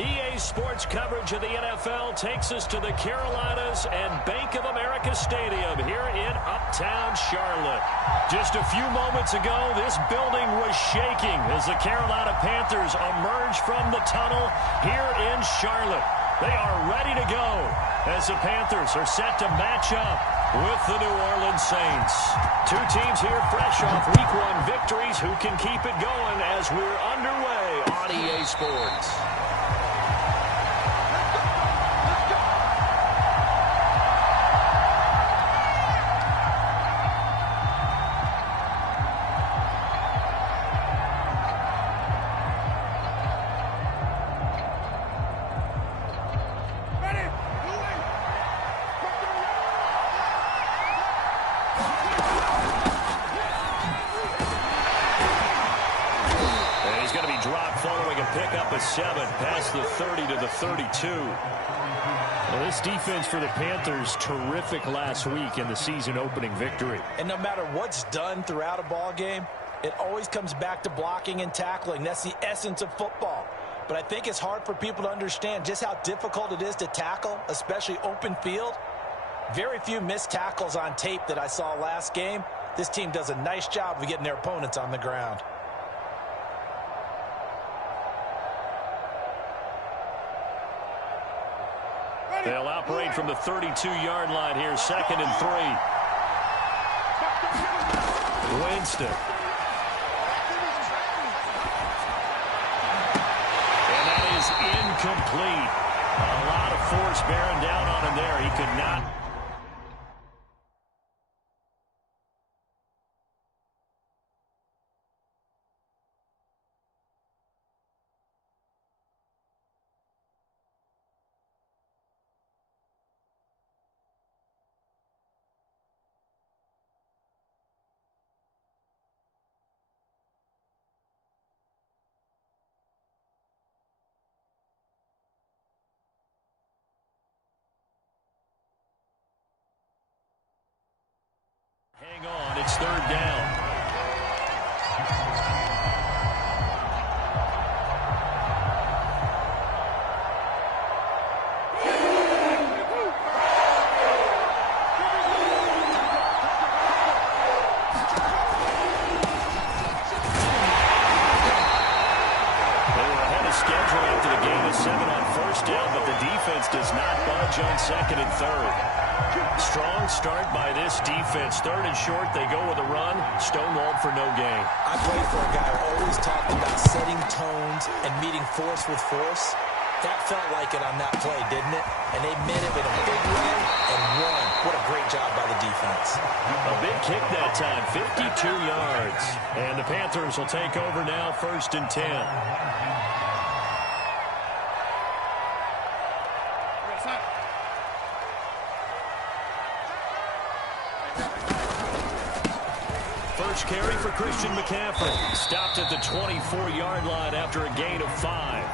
EA Sports coverage of the NFL takes us to the Carolinas and Bank of America Stadium here in Uptown Charlotte. Just a few moments ago, this building was shaking as the Carolina Panthers emerge from the tunnel here in Charlotte. They are ready to go as the Panthers are set to match up with the New Orleans Saints. Two teams here fresh off Week 1 victories who can keep it going as we're underway on EA Sports. Past the 30 to the 32. Well, this defense for the Panthers, terrific last week in the season-opening victory. And no matter what's done throughout a ball game, it always comes back to blocking and tackling. That's the essence of football. But I think it's hard for people to understand just how difficult it is to tackle, especially open field. Very few missed tackles on tape that I saw last game. This team does a nice job of getting their opponents on the ground. They'll operate from the 32-yard line here, 2nd and 3. Winston. And that is incomplete. A lot of force bearing down on him there. He could not. Hang on, it's 3rd down. They were ahead of schedule after the game of 7 on 1st down, but the defense does not budge on 2nd and 3rd. Strong start by this defense. 3rd and short, they go with a run. Stonewalled for no gain. I played for a guy who always talked about setting tones and meeting force with force. That felt like it on that play, didn't it? And they met him in a big way and won. What a great job by the defense. A big kick that time, 52 yards. And the Panthers will take over now, 1st and 10. First carry for Christian McCaffrey. Stopped at the 24-yard line after a gain of 5.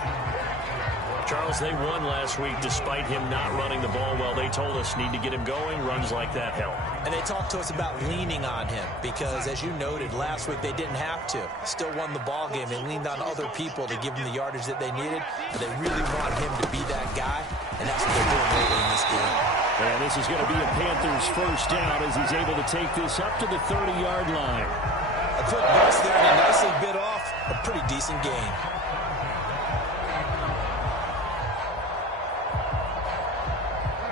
Charles, they won last week despite him not running the ball well. They told us need to get him going. Runs like that help. And they talked to us about leaning on him because, as you noted, last week they didn't have to. Still won the ball game. They leaned on other people to give them the yardage that they needed. But they really want him to be that guy, and that's what they're doing later in this game. And this is going to be a Panthers first down as he's able to take this up to the 30-yard line. A quick burst there and he nicely bit off a pretty decent gain.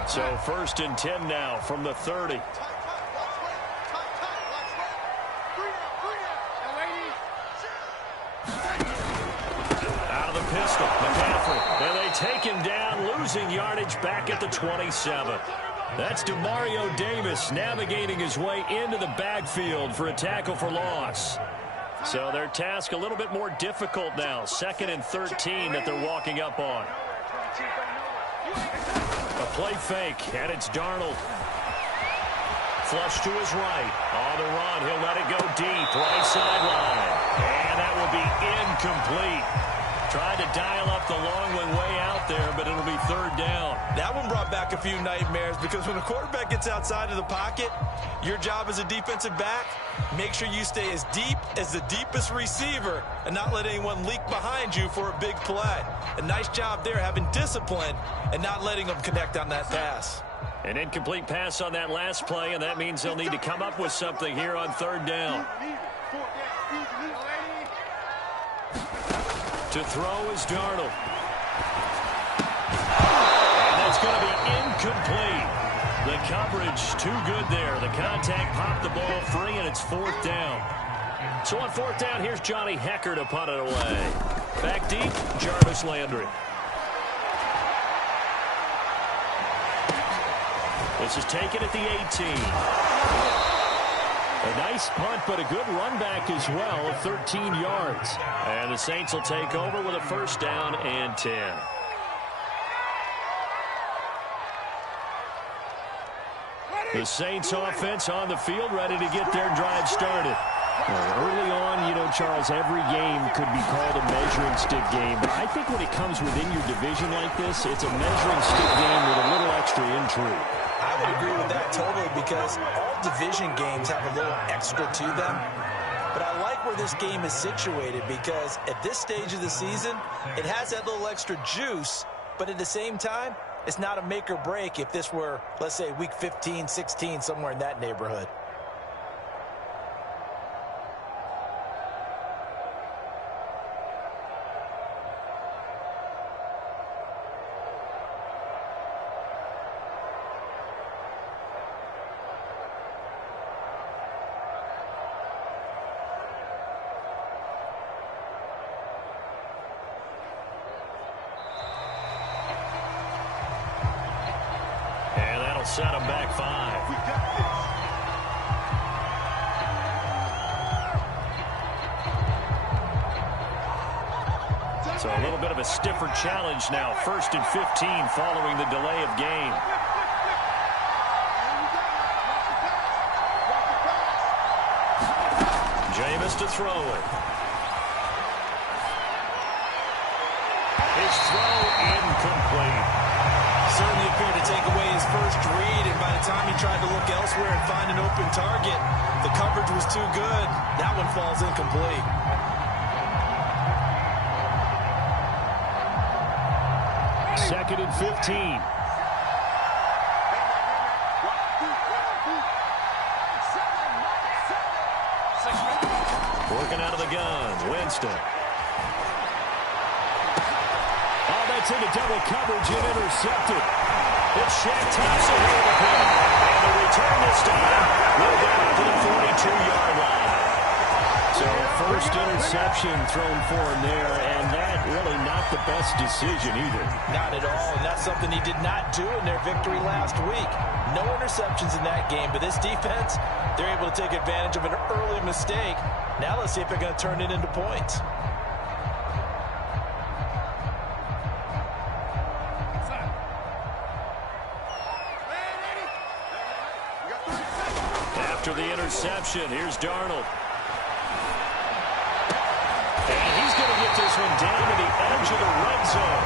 So 1st and 10 now from the 30. Out of the pistol, McCaffrey. And they take him down, losing yardage back at the 27. That's Demario Davis navigating his way into the backfield for a tackle for loss. So their task a little bit more difficult now. 2nd and 13 that they're walking up on. A play fake, and it's Darnold. Flush to his right. On the run, he'll let it go deep. Right sideline. And that will be incomplete. Tried to dial up the long one way out there, but it'll be third down. That one brought back a few nightmares because when a quarterback gets outside of the pocket, your job as a defensive back, make sure you stay as deep as the deepest receiver and not let anyone leak behind you for a big play. A nice job there having discipline and not letting them connect on that pass. An incomplete pass on that last play, and that means they'll need to come up with something here on third down. To throw is Darnold. And that's going to be incomplete. The coverage too good there. The contact popped the ball free, and it's fourth down. So on fourth down, here's Johnny Hecker to punt it away. Back deep, Jarvis Landry. This is taken at the 18. A nice punt, but a good run back as well, 13 yards. And the Saints will take over with a first down and 10. The Saints offense on the field, ready to get their drive started. Early on, you know, Charles, every game could be called a measuring stick game. But I think when it comes within your division like this, it's a measuring stick game with a little extra intrigue. I would agree with that totally because all division games have a little extra to them. But I like where this game is situated because at this stage of the season, it has that little extra juice. But at the same time, it's not a make or break if this were, let's say, week 15, 16, somewhere in that neighborhood. Set him back 5. So a little bit of a stiffer challenge now. 1st and 15 following the delay of game. Jameis to throw it. His throw incomplete. Certainly appeared to take away his first read, and by the time he tried to look elsewhere and find an open target, the coverage was too good. That one falls incomplete. Second and 15. Working out of the gun, Winston. It's into double coverage and intercepted. It's Shaq Thompson here to pick. And the return this time will go out to the 42-yard line. So first interception thrown for him there, and that really not the best decision either. Not at all, and that's something he did not do in their victory last week. No interceptions in that game, but this defense, they're able to take advantage of an early mistake. Now let's see if they're going to turn it into points. After the interception, here's Darnold. And he's going to get this one down to the edge of the red zone.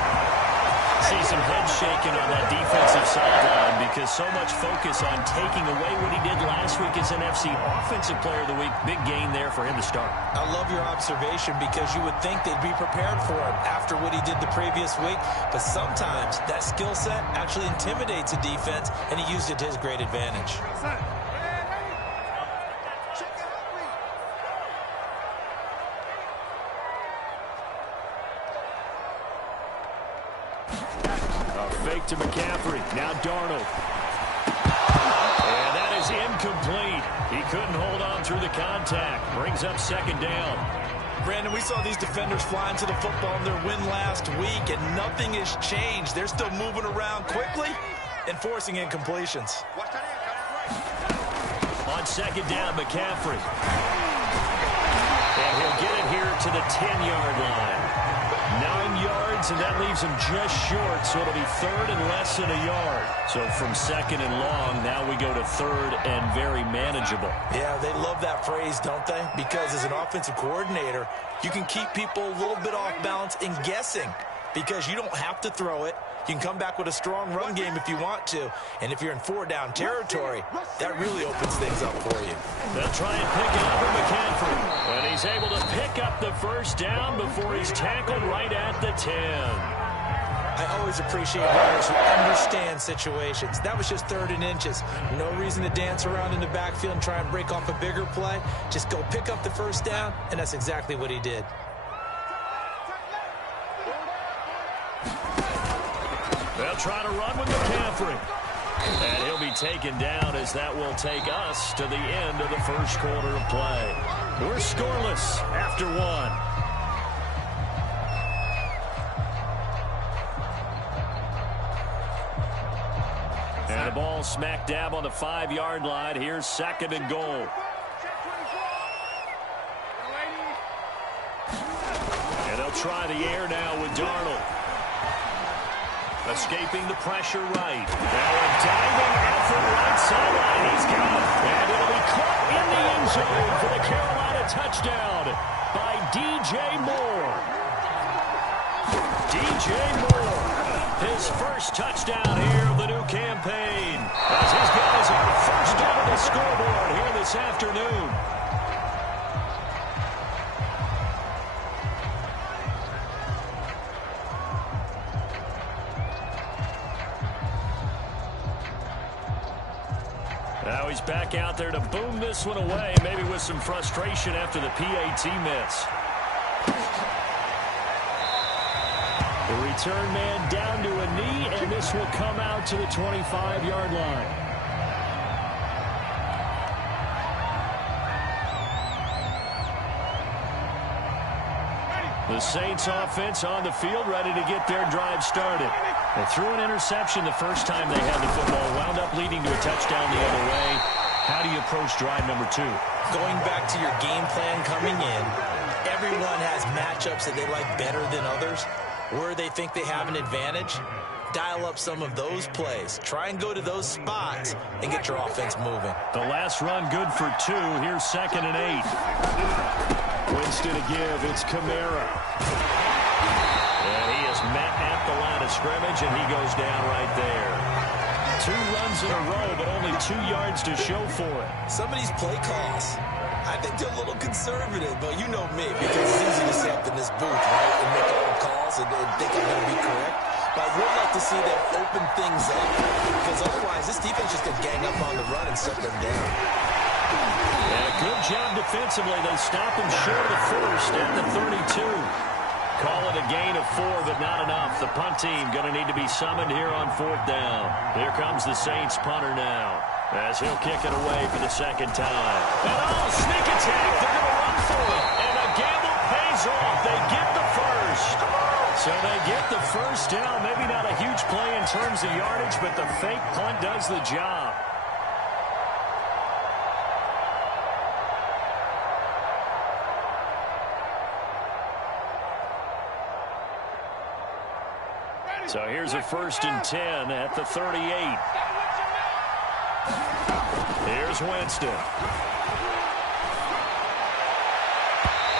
See some head shaking on that defensive sideline because so much focus on taking away what he did last week as NFC Offensive Player of the Week. Big gain there for him to start. I love your observation because you would think they'd be prepared for him after what he did the previous week. But sometimes that skill set actually intimidates a defense, and he used it to his great advantage. Fake to McCaffrey. Now Darnold. And that is incomplete. He couldn't hold on through the contact. Brings up second down. Brandon, we saw these defenders fly into the football in their win last week, and nothing has changed. They're still moving around quickly and forcing incompletions. On second down, McCaffrey. And he'll get it here to the 10-yard line. 9 yards, and that leaves him just short, so it'll be 3rd and less than a yard. So from 2nd and long, now we go to 3rd and very manageable. Yeah, they love that phrase, don't they? Because as an offensive coordinator, you can keep people a little bit off balance and guessing because you don't have to throw it. You can come back with a strong run game if you want to. And if you're in 4-down territory, that really opens things up for you. They'll try and pick it up with McCaffrey. And he's able to pick up the first down before he's tackled right at the 10. I always appreciate players who understand situations. That was just 3rd and inches. No reason to dance around in the backfield and try and break off a bigger play. Just go pick up the first down, and that's exactly what he did. They'll try to run with McCaffrey. And he'll be taken down as that will take us to the end of the first quarter of play. We're scoreless after 1. And the ball smack dab on the 5-yard line. Here's 2nd and goal. And they'll try the air now with Darnold. Escaping the pressure right. Now a diving effort right sideline. He's got it. And it'll be caught in the end zone for the Carolina touchdown by D.J. Moore. D.J. Moore, his first touchdown here of the new campaign. As his guys are first down on the scoreboard here this afternoon. Now he's back out there to boom this one away, maybe with some frustration after the PAT miss. The return man down to a knee, and this will come out to the 25-yard line. The Saints offense on the field, ready to get their drive started. They threw an interception the first time they had the football, wound up leading to a touchdown the other way. How do you approach drive number 2? Going back to your game plan coming in, everyone has matchups that they like better than others. Where they think they have an advantage, dial up some of those plays. Try and go to those spots and get your offense moving. The last run good for 2. Here's 2nd and 8. Winston to give. It's Kamara. And he is met at the line of scrimmage, and he goes down right there. 2 runs in a row, but only 2 yards to show for it. Some of these play calls, I think they're a little conservative, but you know me, because it's easy to sit up in this booth, right, and make all calls and think I'm going to be correct. But I would like to see them open things up, because otherwise this defense just going to gang up on the run and shut them down. And a good job defensively. They stop him short of the first at the 32. Call it a gain of 4, but not enough. The punt team going to need to be summoned here on 4th down. Here comes the Saints punter now, as he'll kick it away for the 2nd time. And sneak attack. They're going to run for it. And the gamble pays off. They get the first. So they get the first down. Maybe not a huge play in terms of yardage, but the fake punt does the job. So here's a 1st and 10 at the 38. Here's Winston.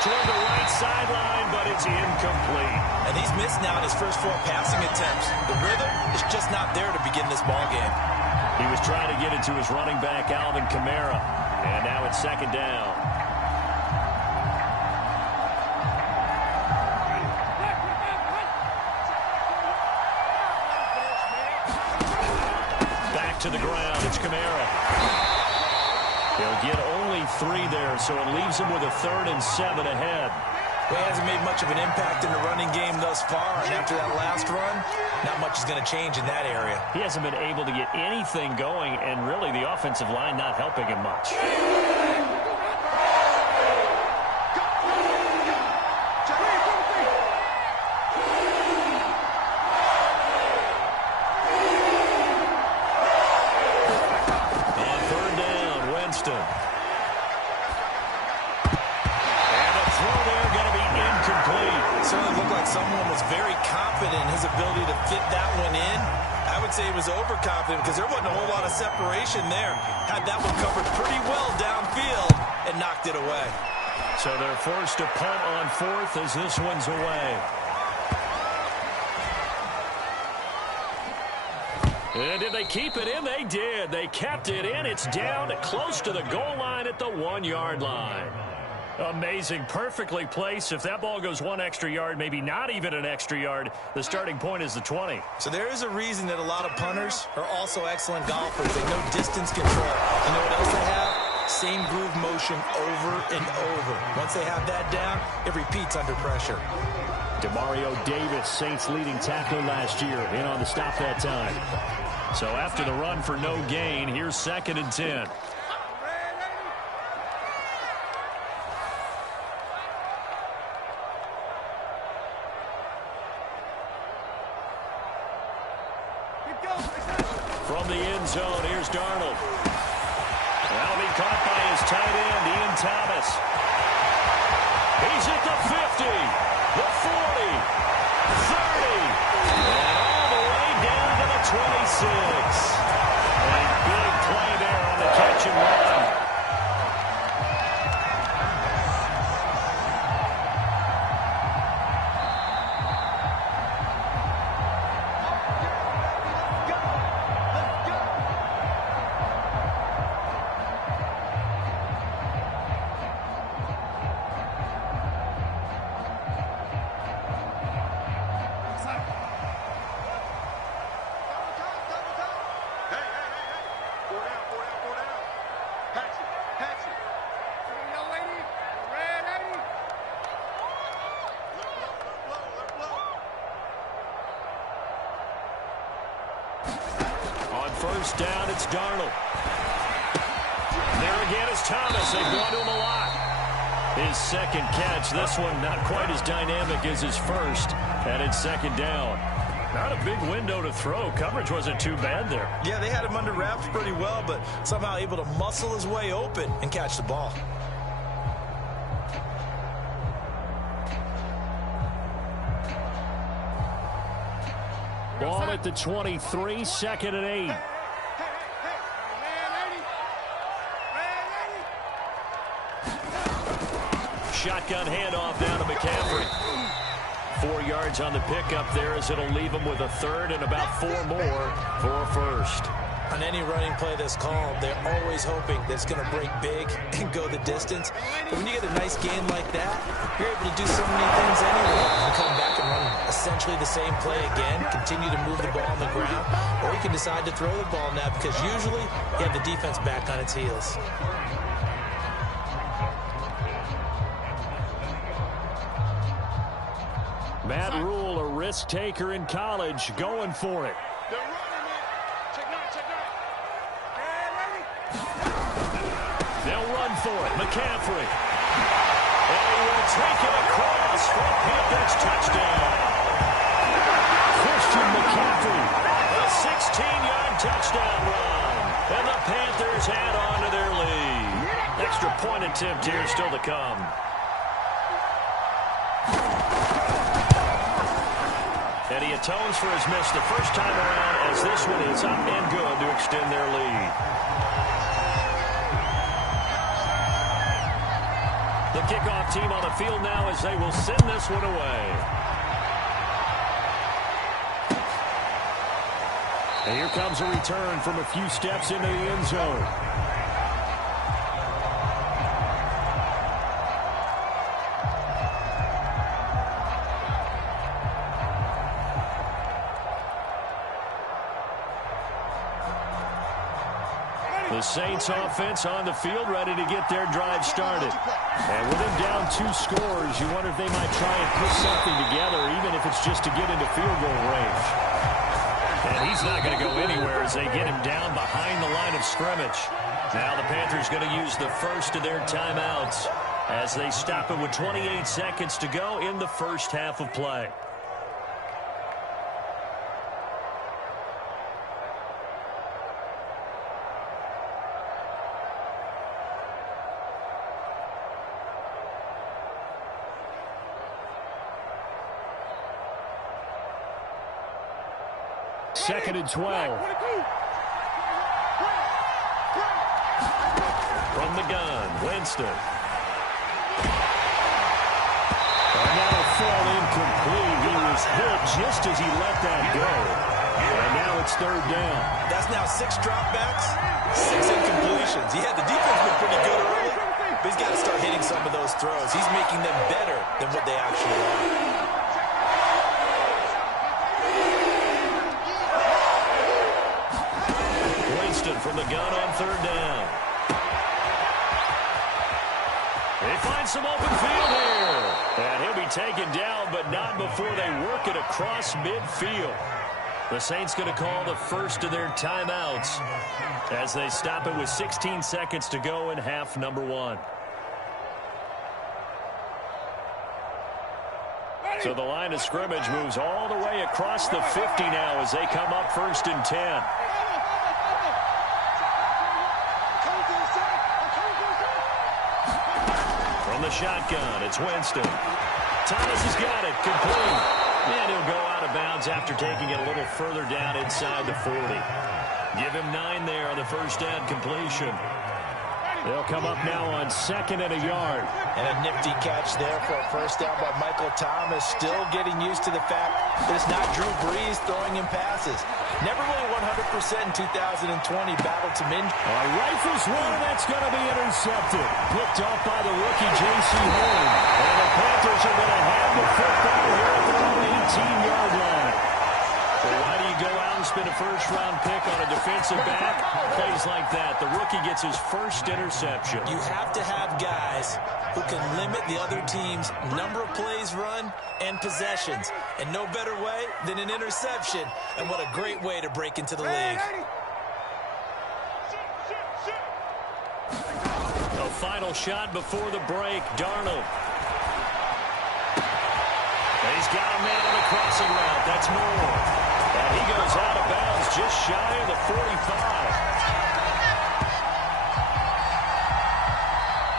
Toward the right sideline, but it's incomplete. And he's missed now in his first 4 passing attempts. The rhythm is just not there to begin this ball game. He was trying to get it to his running back, Alvin Kamara. And now it's 2nd down. To the ground, it's Kamara. He'll get only 3 there, so it leaves him with a 3rd and 7 ahead. Well, he hasn't made much of an impact in the running game thus far, and after that last run, not much is going to change in that area. He hasn't been able to get anything going, and really the offensive line not helping him much. someone was very confident in his ability to fit that one in, I would say he was overconfident because there wasn't a whole lot of separation there. Had that one covered pretty well downfield and knocked it away. So they're forced to punt on fourth as this one's away. And did they keep it in? They did. They kept it in. It's down close to the goal line at the 1-yard line. Amazing. Perfectly placed. If that ball goes one extra yard, maybe not even an extra yard, the starting point is the 20. So there is a reason that a lot of punters are also excellent golfers. They know distance control. You know what else they have? Same groove motion over and over. Once they have that down, it repeats under pressure. Demario Davis, Saints leading tackler last year, in on the stop that time. So after the run for no gain, here's 2nd and 10. From the end zone, here's Darnold. That'll be caught by his tight end, Ian Thomas. He's at the 50, the 40, 30, and all the way down to the 26. A big play there on the catch and run. First down, it's Darnold. There again is Thomas. They've gone to him a lot. His second catch. This one not quite as dynamic as his first. And it's 2nd down. Not a big window to throw. Coverage wasn't too bad there. Yeah, they had him under wraps pretty well, but somehow able to muscle his way open and catch the ball. Ball at the 23, 2nd and 8. Shotgun handoff down to McCaffrey. 4 yards on the pickup there as it'll leave him with a 3rd and about 4 more for a first. On any running play that's called, they're always hoping that it's going to break big and go the distance. But when you get a nice gain like that, you're able to do so many things anyway. You can come back and run essentially the same play again, continue to move the ball on the ground, or you can decide to throw the ball now because usually you have the defense back on its heels. Matt Rule, a risk taker in college, going for it. They'll run for it. McCaffrey. And he will take it across for a Panthers touchdown. Christian McCaffrey. A 16-yard touchdown run. And the Panthers add on to their lead. Extra point attempt here still to come. And he atones for his miss the first time around as this one is up and good to extend their lead. The kickoff team on the field now as they will send this one away. And here comes a return from a few steps into the end zone. The Saints offense on the field ready to get their drive started. And with them down 2 scores, you wonder if they might try and put something together, even if it's just to get into field goal range. And he's not going to go anywhere as they get him down behind the line of scrimmage. Now the Panthers going to use the first of their timeouts as they stop it with 28 seconds to go in the first half of play. 2nd and 12. From the gun, Winston. And that'll fall incomplete. He was hit just as he let that go. And now it's 3rd down. That's now 6 dropbacks, 6 incompletions. Yeah, the defense has been pretty good early, but he's got to start hitting some of those throws. He's making them better than what they actually are. Winston from the gun on 3rd down. They find some open field here. And he'll be taken down, but not before they work it across midfield. The Saints going to call the first of their timeouts as they stop it with 16 seconds to go in half number 1. So the line of scrimmage moves all the way across the 50 now as they come up 1st and 10. From the shotgun, it's Winston. Thomas has got it, complete. And he'll go out of bounds after taking it a little further down inside the 40. Give him 9 there on the 1st down completion. They'll come up now on 2nd and a yard. And a nifty catch there for a 1st down by Michael Thomas. Still getting used to the fact that it's not Drew Brees throwing him passes. Never really 100% in 2020. Battled some injuries. Rifles one, that's going to be intercepted. Picked off by the rookie J.C. Horn. And the Panthers are going to have the football here at their own 18-yard line. Well, why do you go out and spend a 1st-round pick on a defensive back? Plays like that. The rookie gets his 1st interception. You have to have guys who can limit the other team's number of plays run and possessions. And no better way than an interception. And what a great way to break into the league. A final shot before the break, Darnold. He's got a man on the crossing route. That's Moore. And he goes out of bounds just shy of the 45.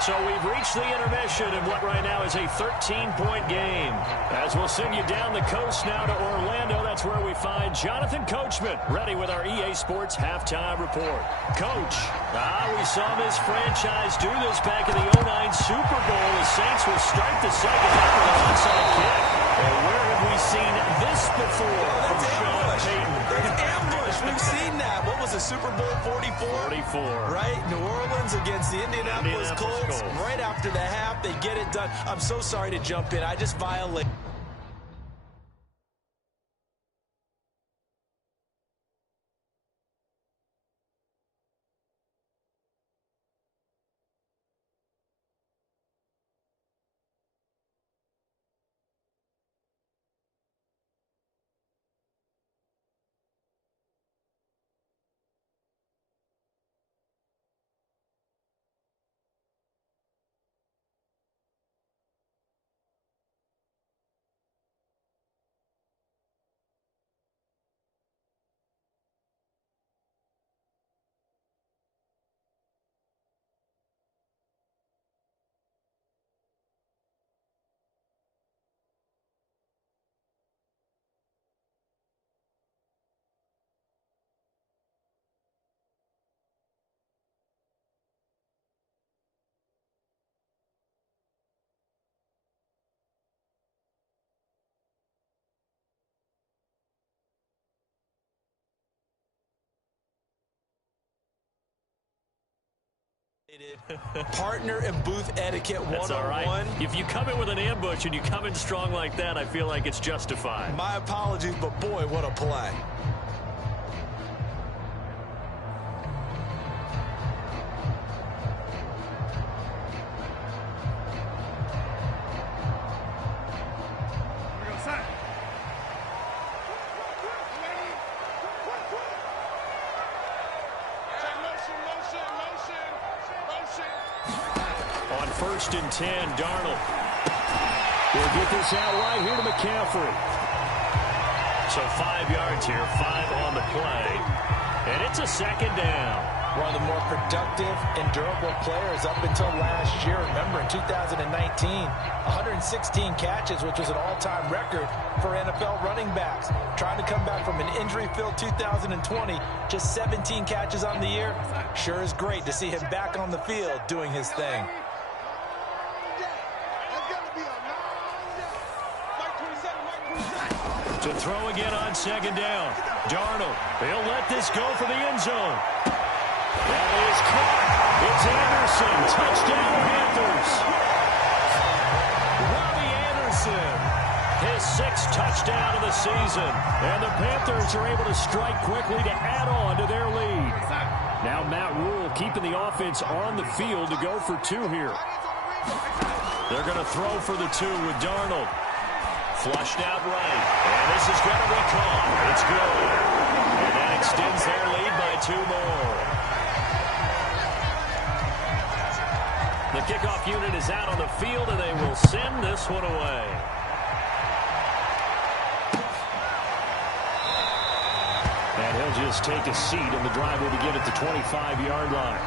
So we've reached the intermission in what right now is a 13-point game. As we'll send you down the coast now to Orlando, that's where we find Jonathan Coachman, ready with our EA Sports Halftime Report. Coach, we saw this franchise do this back in the 09 Super Bowl. The Saints will start the 2nd half with an onside kick. And where have we seen this before from Sean Payton? That's ambush. We've seen that. What was it, Super Bowl 44? 44. Right? New Orleans against the Indianapolis Colts. Right after the half, they get it done. I'm so sorry to jump in. I just violate. Partner and booth etiquette 101. That's all right. If you come in with an ambush and you come in strong like that, I feel like it's justified. My apologies, but boy, what a play. On 1st and 10, Darnold will get this out right here to McCaffrey. So 5 yards here, 5 on the play. And it's a 2nd down. One of the more productive and durable players up until last year. Remember, in 2019, 116 catches, which was an all-time record for NFL running backs. Trying to come back from an injury-filled 2020, just 17 catches on the year. Sure is great to see him back on the field doing his thing. To throw again on second down. Darnold, he'll let this go for the end zone. That is caught. It's Anderson. Touchdown, Panthers. Robbie Anderson, his 6th touchdown of the season. And the Panthers are able to strike quickly to add on to their lead. Now Matt Rule keeping the offense on the field to go for 2 here. They're going to throw for the 2 with Darnold. Flushed out right. And this is going to be caught. It's good. And that extends their lead by 2 more. The kickoff unit is out on the field, and they will send this one away. And he'll just take a seat, and the drive will begin at the 25-yard line.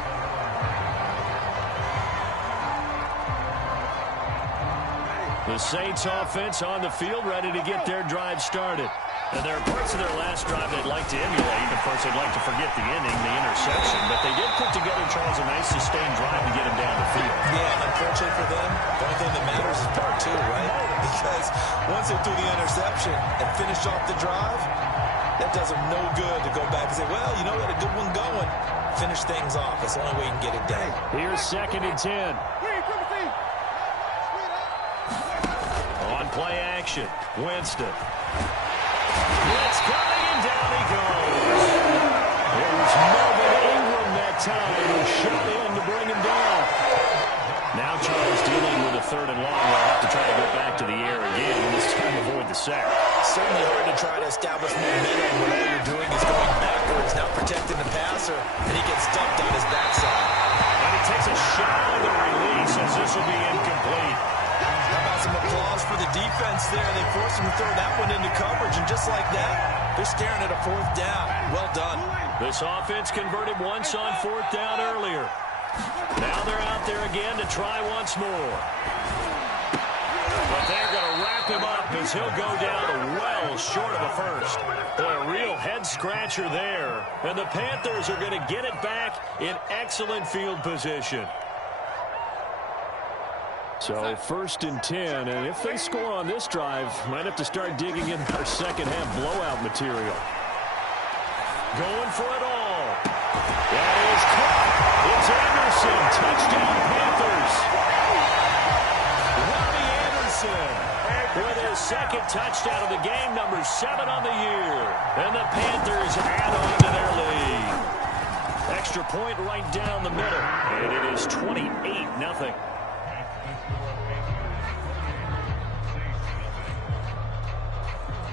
The Saints offense on the field, ready to get their drive started. And there are parts of their last drive they'd like to emulate. Of course, they'd like to forget the inning, the interception. But they did put together, Charles, a nice sustained drive to get him down the field. Yeah, unfortunately for them, the only thing that matters is part 2, right? Because once they threw the interception and finished off the drive, that does them no good to go back and say, well, you know, we had a good one going. Finish things off. That's the only way you can get it done. Here's 2nd and 10. On play action, Winston. Blitz coming, and down he goes. It was Melvin Ingram that time who shot in to bring him down. Now Charles dealing with a 3rd and long. They'll have to try to go back to the air again, and this time avoid the sack. Certainly hard to try to establish momentum when all you're doing is going backwards, not protecting the passer, and he gets stumped on his backside. And he takes a shot on the release as this will be incomplete. How about some applause for the defense there? They forced him to throw that one into coverage, and just like that, they're staring at a 4th down. Well done. This offense converted once on 4th down earlier. Now they're out there again to try once more. But they're going to wrap him up as he'll go down well short of a first. Boy, a real head-scratcher there. And the Panthers are going to get it back in excellent field position. So 1st and 10, and if they score on this drive, might have to start digging in our second-half blowout material. Going for it all. That is caught. It's Anderson. Touchdown, Panthers. Robbie Anderson with his 2nd touchdown of the game, number 7 on the year. And the Panthers add on to their lead. Extra point right down the middle, and it is 28-0.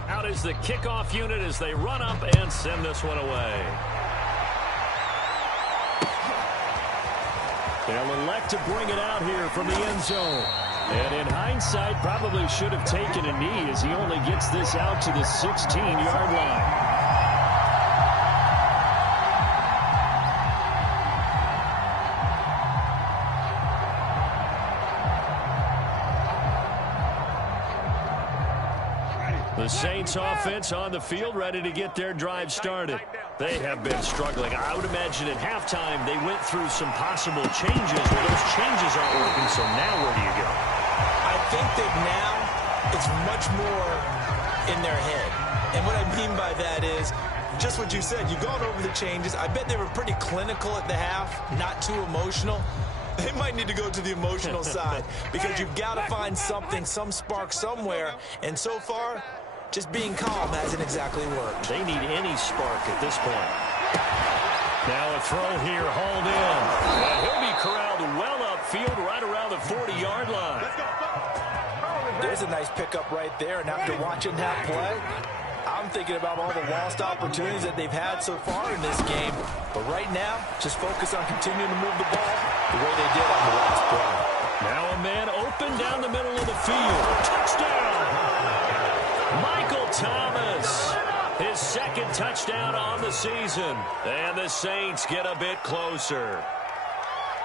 Out is the kickoff unit as they run up and send this one away. They'll elect to bring it out here from the end zone. And in hindsight, probably should have taken a knee as he only gets this out to the 16-yard line. The Saints offense on the field ready to get their drive started. They have been struggling. I would imagine at halftime they went through some possible changes. Well, those changes aren't working, so now where do you go? I think that now it's much more in their head. And what I mean by that is just what you said. You've gone over the changes. I bet they were pretty clinical at the half, not too emotional. They might need to go to the emotional side because you've got to find something, some spark somewhere. And so far, just being calm hasn't exactly worked. They need any spark at this point. Now a throw here, hauled in. And he'll be corralled well upfield right around the 40-yard line. There's a nice pickup right there. And after watching that play, I'm thinking about all the lost opportunities that they've had so far in this game. But right now, just focus on continuing to move the ball the way they did on the last play. Now a man open down the middle of the field. Touchdown! Michael Thomas. His second touchdown on the season. And the Saints get a bit closer.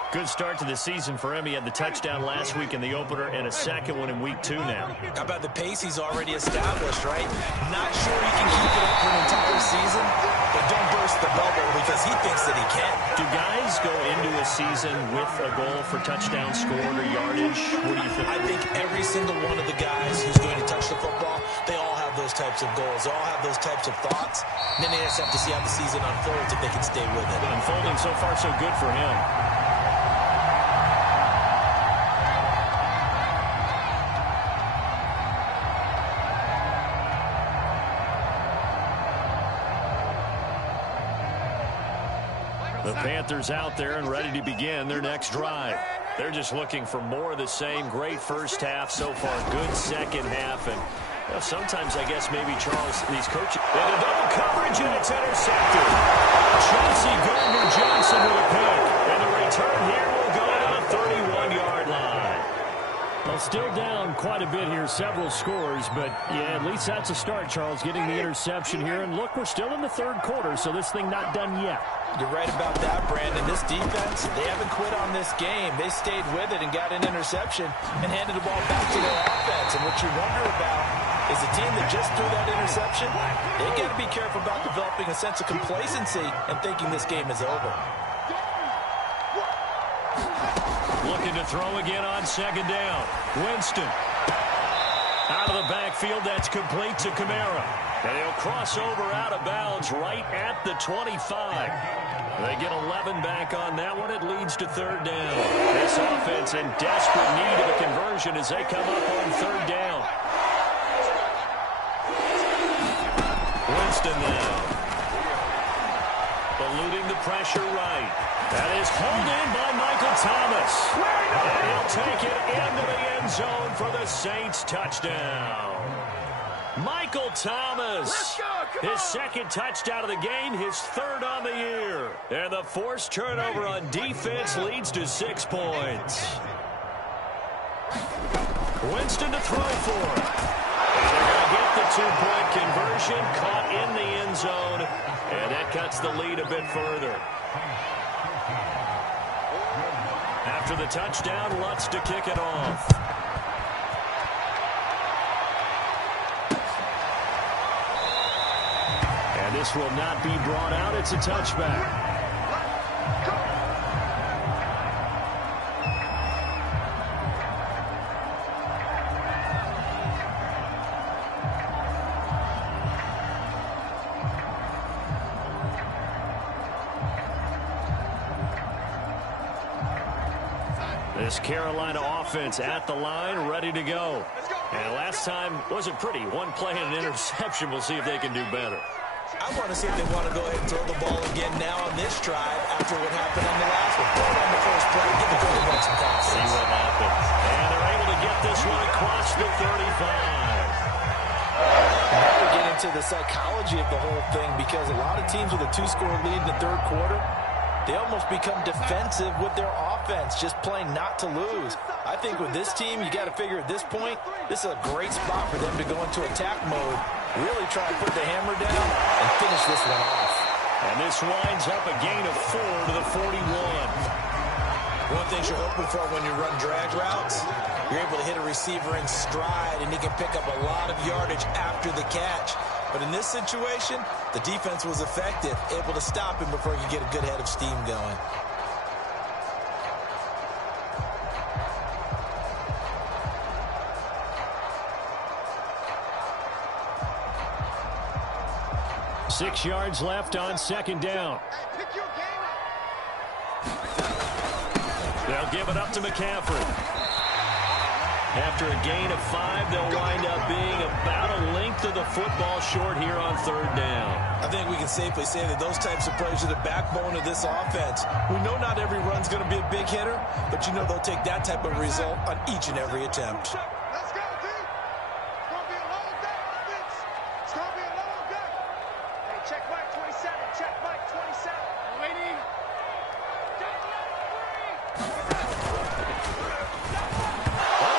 Good start to the season for him. He had the touchdown last week in the opener and a second one in week 2 now. How about the pace he's already established, right? Not sure he can keep it up for an entire season, but don't burst the bubble because he thinks that he can. Do guys go into a season with a goal for touchdown scored or yardage? What do you think? I think every single one of the guys who's going to touch the football, they all have those types of goals. They all have those types of thoughts. And then they just have to see how the season unfolds if they can stay with it. Unfolding so far so good for him. The Panthers out there and ready to begin their next drive. They're just looking for more of the same. Great first half so far. Good second half. And sometimes, I guess, maybe, Charles, these coaches... And a double coverage, and it's intercepted. Chauncey Gardner-Johnson with a pick. And the return here will go to the 31-yard line. Well, still down quite a bit here, several scores, but yeah, at least that's a start, Charles, getting the interception here. And look, we're still in the third quarter, so this thing not done yet. You're right about that, Brandon. This defense, they haven't quit on this game. They stayed with it and got an interception and handed the ball back to their offense. And what you wonder about is the team that just threw that interception, they got to be careful about developing a sense of complacency and thinking this game is over. Looking to throw again on second down. Winston. Out of the backfield, that's complete to Kamara. And he'll cross over out of bounds right at the 25. They get 11 back on that one. It leads to third down. This offense in desperate need of a conversion as they come up on third down. Winston now. Eluding the pressure right. That is hauled in by Michael Thomas. And he'll take it into the end zone for the Saints touchdown. Michael Thomas, his second touchdown of the game, his third on the year. And the forced turnover on defense leads to 6 points. Winston to throw for. They're going to get the 2-point conversion, caught in the end zone, and that cuts the lead a bit further. After the touchdown, Lutz to kick it off. And this will not be brought out. It's a touchback. This Carolina offense at the line, ready to go. And last time wasn't pretty. One play and an interception. We'll see if they can do better. I want to see if they want to go ahead and throw the ball again now on this drive after what happened on the last one. Throw it on the first play. Give the quarterback some passes. See what happens. And they're able to get this one across the 35. Now we get into the psychology of the whole thing because a lot of teams with a 2-score lead in the third quarter, they almost become defensive with their offense, just playing not to lose. I think with this team, you got to figure at this point, this is a great spot for them to go into attack mode, really try to put the hammer down and finish this one off. And this winds up a gain of 4 to the 41. One thing you're hoping for when you run drag routes, you're able to hit a receiver in stride, and he can pick up a lot of yardage after the catch. But in this situation, the defense was effective, able to stop him before he could get a good head of steam going. Six yards left on second down. They'll give it up to McCaffrey. After a gain of 5, they'll wind up being about a length of the football short here on third down. I think we can safely say that those types of plays are the backbone of this offense. We know not every run's going to be a big hitter, but you know they'll take that type of result on each and every attempt. Let's go, team. It's going to be a long day, offense. It's going to be a long day. Hey, check Mike 27. Check Mike 27. Waiting.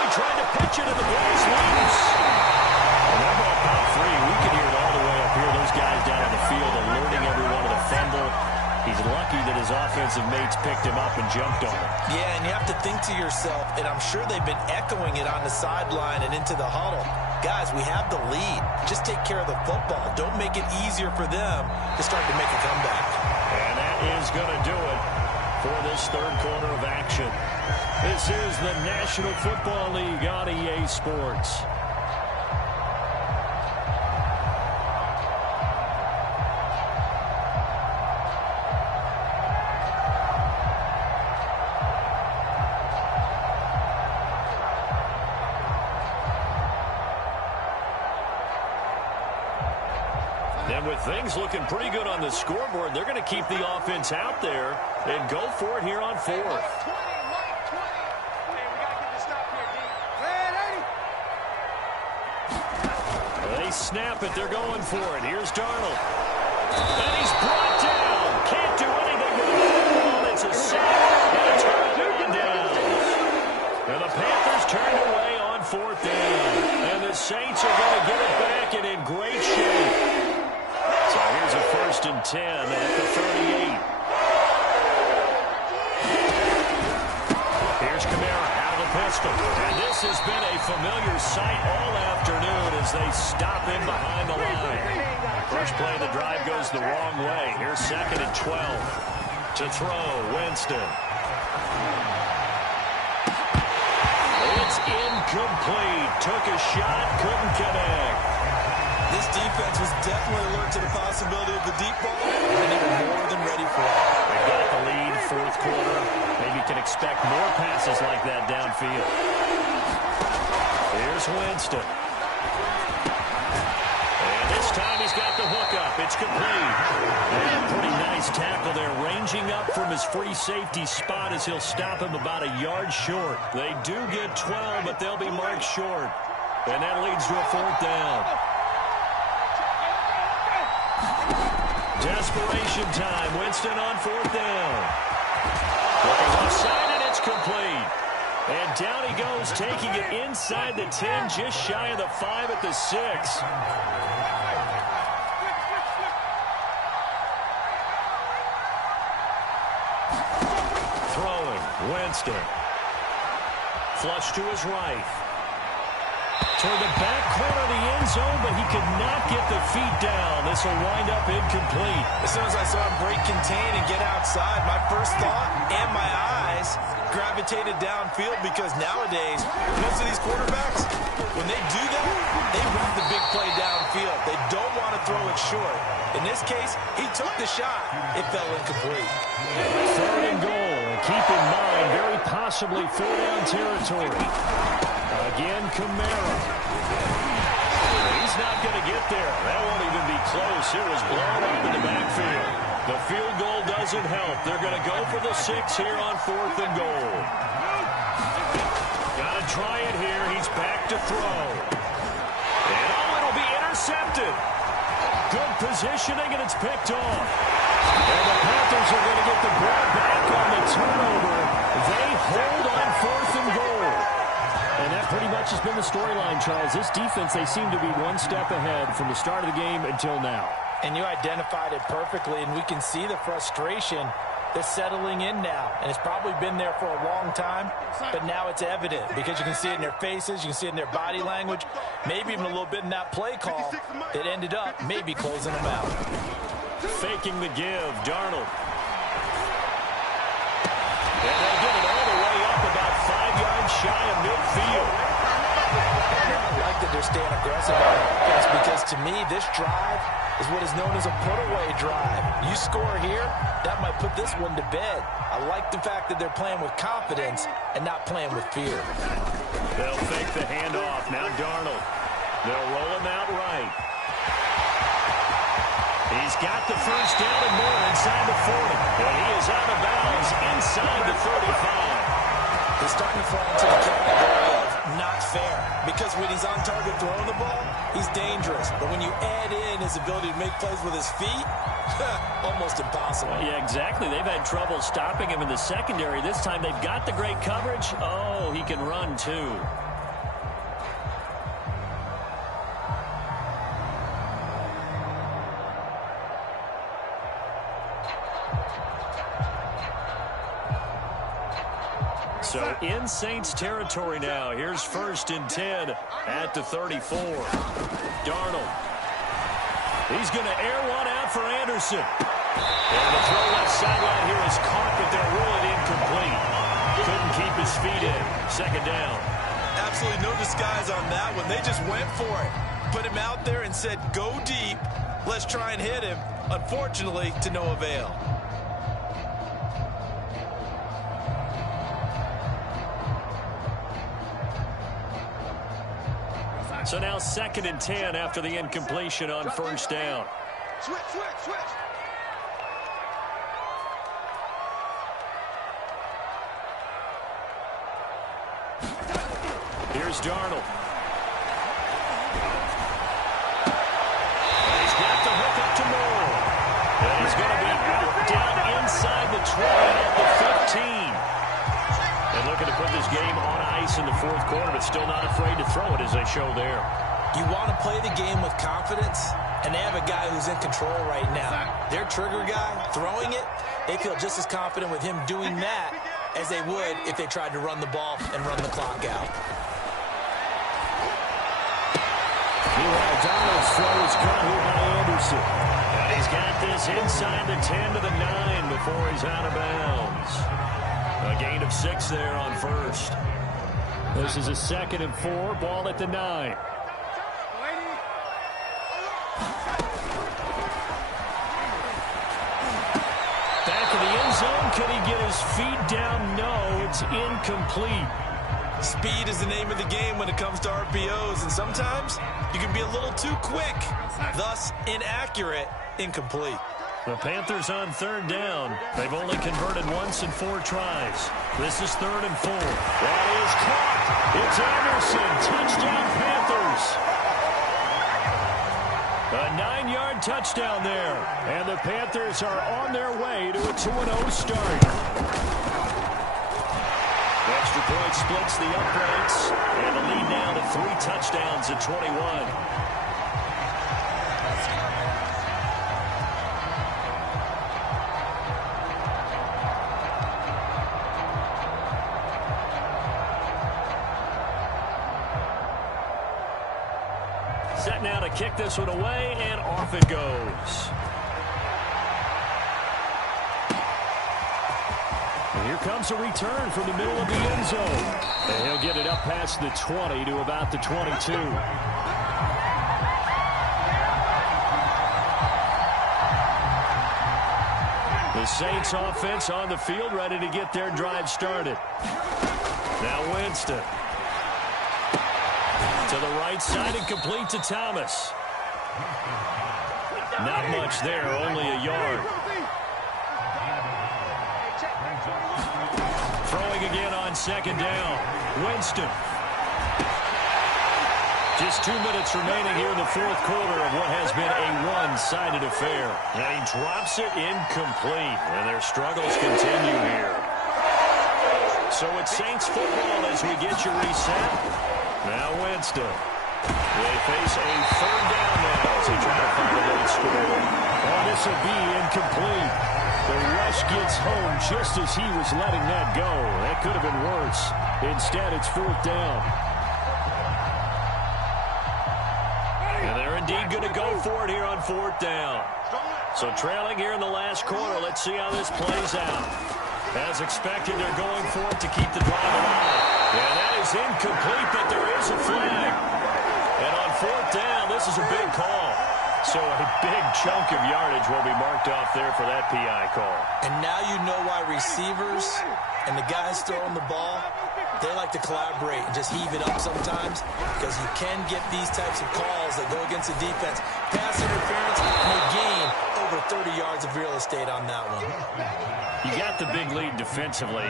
Tried to pitch it, and the ball's loose. And that ball caught free. We can hear it all the way up here. Those guys He's lucky that his offensive mates picked him up and jumped on him. Yeah, and you have to think to yourself, and I'm sure they've been echoing it on the sideline and into the huddle. Guys, we have the lead. Just take care of the football. Don't make it easier for them to start to make a comeback. And that is going to do it for this third quarter of action. This is the National Football League on EA Sports. And with things looking pretty good on the scoreboard, they're going to keep the offense out there and go for it here on fourth. They snap it. They're going for it. Here's Darnold. And he's brought down. Can't do anything with the football. It's a sack. And it's going down. And the Panthers turned away on fourth down. And the Saints are going to get it back and in great shape. So here's a 1st and 10 at the 38. Here's Kamara out of the pistol. And this has been a familiar sight all afternoon as they stop him behind the line. First play of the drive goes the wrong way. Here's 2nd and 12 to throw. Winston. It's incomplete. Took a shot, couldn't connect. This defense was definitely alert to the possibility of the deep ball, and they were more than ready for it. They've got the lead, fourth quarter. Maybe can expect more passes like that downfield. Here's Winston. And this time he's got the hook up. It's complete. And pretty nice tackle there, ranging up from his free safety spot as he'll stop him about a yard short. They do get 12, but they'll be marked short. And that leads to a 4th down. Desperation time. Winston on 4th down. Looking offside, and it's complete. And down he goes, taking it inside the 10, just shy of the 5 at the 6. Throwing, Winston. Flush to his right. Toward the back corner of the end zone, but he could not get the feet down. This will wind up incomplete. As soon as I saw him break contain and get outside, my first thought and my eyes gravitated downfield, because nowadays, most of these quarterbacks, when they do that, they run the big play downfield. They don't want to throw it short. In this case, he took the shot. It fell incomplete. 3rd and goal. And keep in mind, very possibly 4-down territory. Again, Kamara. He's not going to get there. That won't even be close. It was blown up in the backfield. The field goal doesn't help. They're going to go for the 6 here on 4th and goal. Got to try it here. He's back to throw. And it'll be intercepted. Good positioning, and it's picked off. And the Panthers are going to get the ball back on the turnover. They hold on 4th and goal. And that pretty much has been the storyline, Charles. This defense, they seem to be one step ahead from the start of the game until now. And you identified it perfectly, and we can see the frustration that's settling in now. And it's probably been there for a long time, but now it's evident because you can see it in their faces, you can see it in their body language, maybe even a little bit in that play call that ended up maybe closing them out. Faking the give, Darnold. And they get it all the way up about 5 yards shy of midfield. I like that they're staying aggressive on offense, because to me, this drive is what is known as a put-away drive. You score here, that might put this one to bed. I like the fact that they're playing with confidence and not playing with fear. They'll fake the handoff. Now Darnold. They'll roll him out right. He's got the first down and more inside the 40. And he is out of bounds inside the 35. He's starting to fall into the category of not fair, because when he's on target throwing the ball, he's dangerous. But when you add in his ability to make plays with his feet, almost impossible. Yeah, exactly. They've had trouble stopping him in the secondary. This time they've got the great coverage. Oh, he can run too. in Saints territory now. Here's 1st and 10 at the 34. Darnold. He's going to air one out for Anderson. And the throw left sideline here is caught, but they're ruling incomplete. Couldn't keep his feet in. 2nd down. Absolutely no disguise on that one. They just went for it. Put him out there and said, go deep. Let's try and hit him. Unfortunately, to no avail. So now 2nd and 10 after the incompletion on 1st down. Switch. Here's Darnold. And he's got the hook up to Moore. And he's going to be down inside the 20 at the 15. And looking to put this game on ice in the 4th quarter, but still not afraid to throw it as they show there. You want to play the game with confidence, and they have a guy who's in control right now. Their trigger guy, throwing it, they feel just as confident with him doing that as they would if they tried to run the ball and run the clock out. Meanwhile, Donald's throw is caught here by Anderson. And he's got this inside the 10 to the 9 before he's out of bounds. A gain of 6 there on 1st. This is a 2nd and 4, ball at the 9. Back in the end zone, can he get his feet down? No, it's incomplete. Speed is the name of the game when it comes to RPOs, and sometimes you can be a little too quick, thus inaccurate, incomplete. The Panthers on 3rd down. They've only converted once in 4 tries. This is 3rd and 4. That is caught. It's Anderson. Touchdown, Panthers. A 9-yard touchdown there. And the Panthers are on their way to a 2-0 start. The extra point splits the uprights. And the lead now to 3 touchdowns at 21. Set now to kick this one away, and off it goes. And here comes a return from the middle of the end zone. And he'll get it up past the 20 to about the 22. The Saints offense on the field, ready to get their drive started. Now Winston. To the right side and complete to Thomas. Not much there, only a yard. Throwing again on 2nd down. Winston. Just 2 minutes remaining here in the 4th quarter of what has been a one-sided affair. And he drops it incomplete, and their struggles continue here. So it's Saints football as we get you reset. Now Winston. They face a 3rd down now as they try to find a late score. Oh, this will be incomplete. The rush gets home just as he was letting that go. That could have been worse. Instead, it's 4th down. And they're indeed going to go for it here on 4th down. So trailing here in the last quarter. Let's see how this plays out. As expected, they're going for it to keep the drive alive. Yeah, that is incomplete, but there is a flag. And on 4th down, this is a big call. So a big chunk of yardage will be marked off there for that PI call. And now you know why receivers and the guys throwing the ball, they like to collaborate and just heave it up sometimes, because you can get these types of calls that go against the defense. Pass interference may gain over 30 yards of real estate on that one. You got the big lead defensively,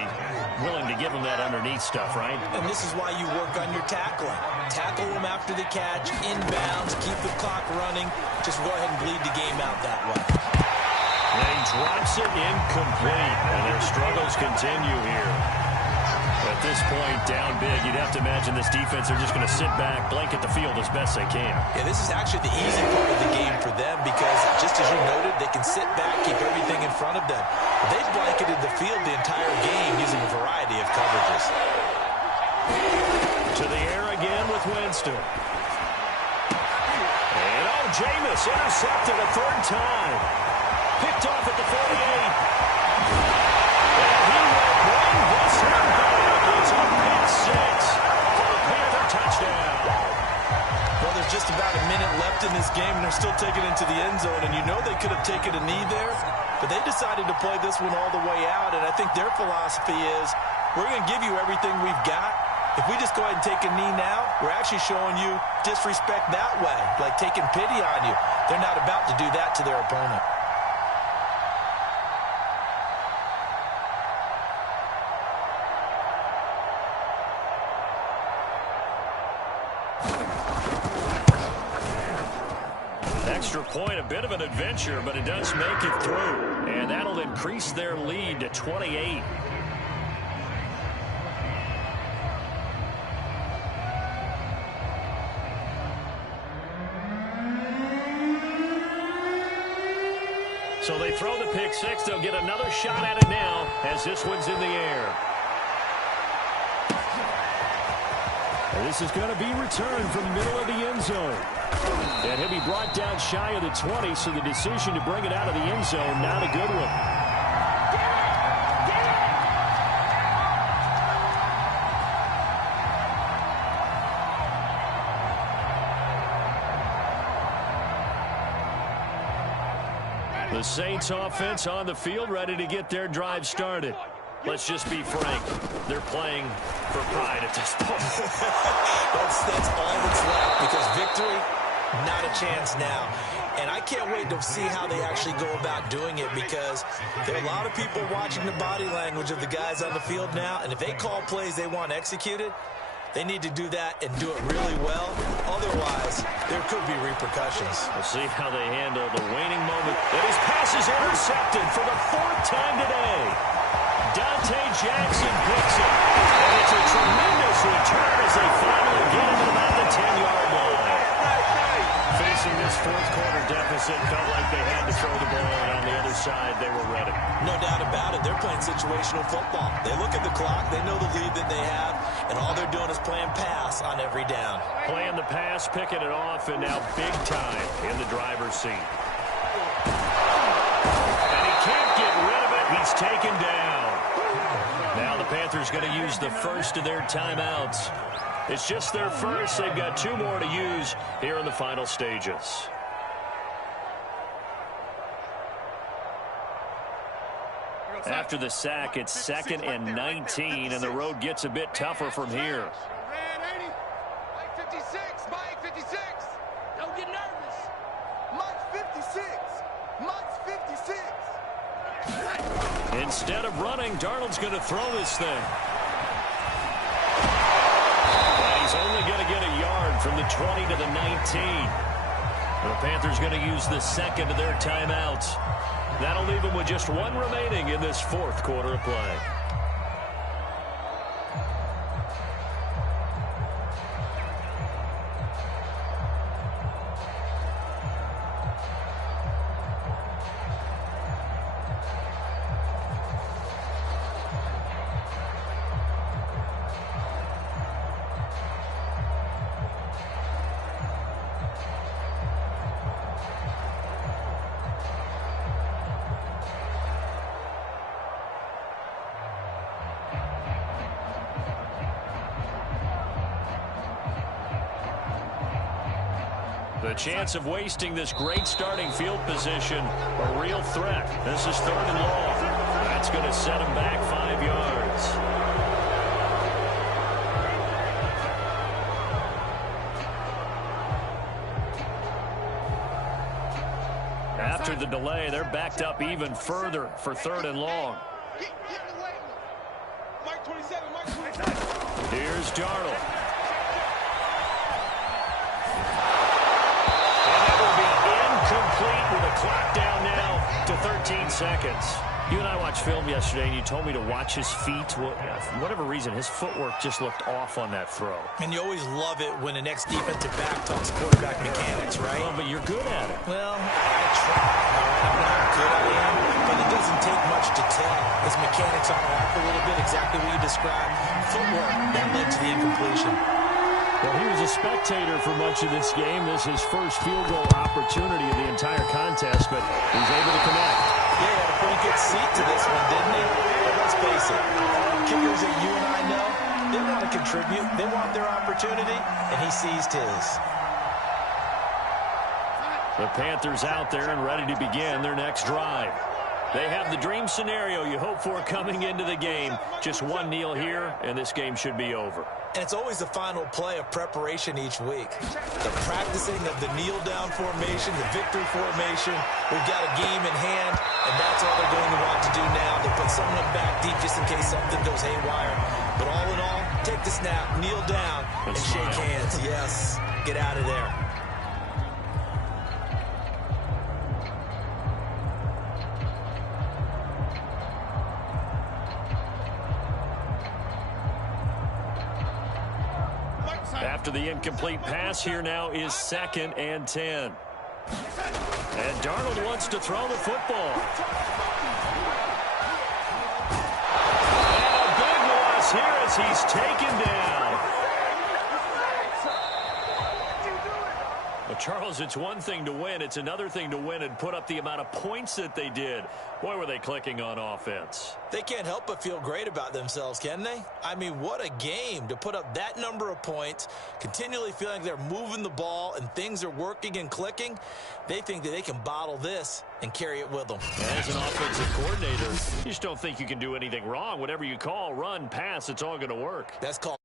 willing to give them that underneath stuff, right? And this is why you work on your tackling. Tackle them after the catch, inbounds, keep the clock running. Just go ahead and bleed the game out that way. And he drops it incomplete, and their struggles continue here. A At this point, down big, you'd have to imagine this defense are just going to sit back, blanket the field as best they can. Yeah, this is actually the easy part of the game for them because, just as you noted, they can sit back, keep everything in front of them. They've blanketed the field the entire game using a variety of coverages. To the air again with Winston. And Jameis intercepted a third time. Picked off at the 48. And he will bring this one back. It's a pick six for the Panther touchdown. Well, there's just about a minute left in this game, and they're still taking it into the end zone. And you know they could have taken a knee there, but they decided to play this one all the way out. And I think their philosophy is, we're going to give you everything we've got. If we just go ahead and take a knee now, we're actually showing you disrespect that way, like taking pity on you. They're not about to do that to their opponent. Extra point, a bit of an adventure, but it does make it through. And that'll increase their lead to 28. So they throw the pick six. They'll get another shot at it now as this one's in the air. And this is going to be returned from the middle of the end zone. And he'll be brought down shy of the 20, so the decision to bring it out of the end zone, not a good one. The Saints offense on the field, ready to get their drive started. Let's just be frank. They're playing for pride at this point. that's all that's left, because victory, not a chance now. And I can't wait to see how they actually go about doing it, because there are a lot of people watching the body language of the guys on the field now, and if they call plays they want executed, they need to do that and do it really well. Otherwise, there could be repercussions. We'll see how they handle the waning moment. And his pass is intercepted for the fourth time today. Dante Jackson picks it. And it's a tremendous return as they finally get him at about the 10-yard line. Facing this fourth quarter deficit, felt like they had to throw the ball, and on the other side, they were ready. No doubt about it. They're playing situational football. They look at the clock. They know the lead that they have, and all they're doing is playing pass on every down. Playing the pass, picking it off, and now big time in the driver's seat. And he can't get rid of it. He's taken down. Now the Panthers going to use the first of their timeouts. It's just their first. They've got two more to use here in the final stages. After the sack, it's 2nd and 19, and the road gets a bit tougher from here. Mike 56, Mike 56. Don't get nervous. Mike 56. Mike 56. Instead of running, Darnold's going to throw this thing. And he's only going to get a yard from the 20 to the 19. The Panthers going to use the second of their timeouts. That'll leave them with just one remaining in this fourth quarter of play. The chance of wasting this great starting field position, a real threat. This is 3rd and long. That's going to set him back 5 yards. After the delay, they're backed up even further for 3rd and long. Mike 27, Mike 27. Here's Darnold. Complete with a clock down now to 13 seconds. You and I watched film yesterday, and you told me to watch his feet. Well, for whatever reason, his footwork just looked off on that throw. And you always love it when the next defensive back talks quarterback mechanics, right? Well, but you're good at it. Well, I try. I'm not how good I am, but it doesn't take much to tell. His mechanics are off a little bit, exactly what you described. Footwork, that led to the incompletion. Well, he was a spectator for much of this game. This is his first field goal opportunity of the entire contest, but he's able to connect. Yeah, he had a pretty good seat to this one, didn't he? But let's face it, kickers that you and I know, they want to contribute. They want their opportunity, and he seized his. The Panthers out there and ready to begin their next drive. They have the dream scenario you hope for coming into the game. Just one kneel here, and this game should be over. And it's always the final play of preparation each week. The practicing of the kneel-down formation, the victory formation. We've got a game in hand, and that's all they're going to want to do now. They'll put someone back deep just in case something goes haywire. But all in all, take the snap, kneel down, and shake hands. Yes, get out of there. After the incomplete pass, here now is 2nd and 10. And Darnold wants to throw the football. And a big loss here as he's taken down. Well, Charles, it's one thing to win. It's another thing to win and put up the amount of points that they did. Boy, were they clicking on offense. They can't help but feel great about themselves, can they? I mean, what a game to put up that number of points, continually feeling they're moving the ball and things are working and clicking. They think that they can bottle this and carry it with them. As an offensive coordinator, you just don't think you can do anything wrong. Whatever you call, run, pass, it's all going to work. That's called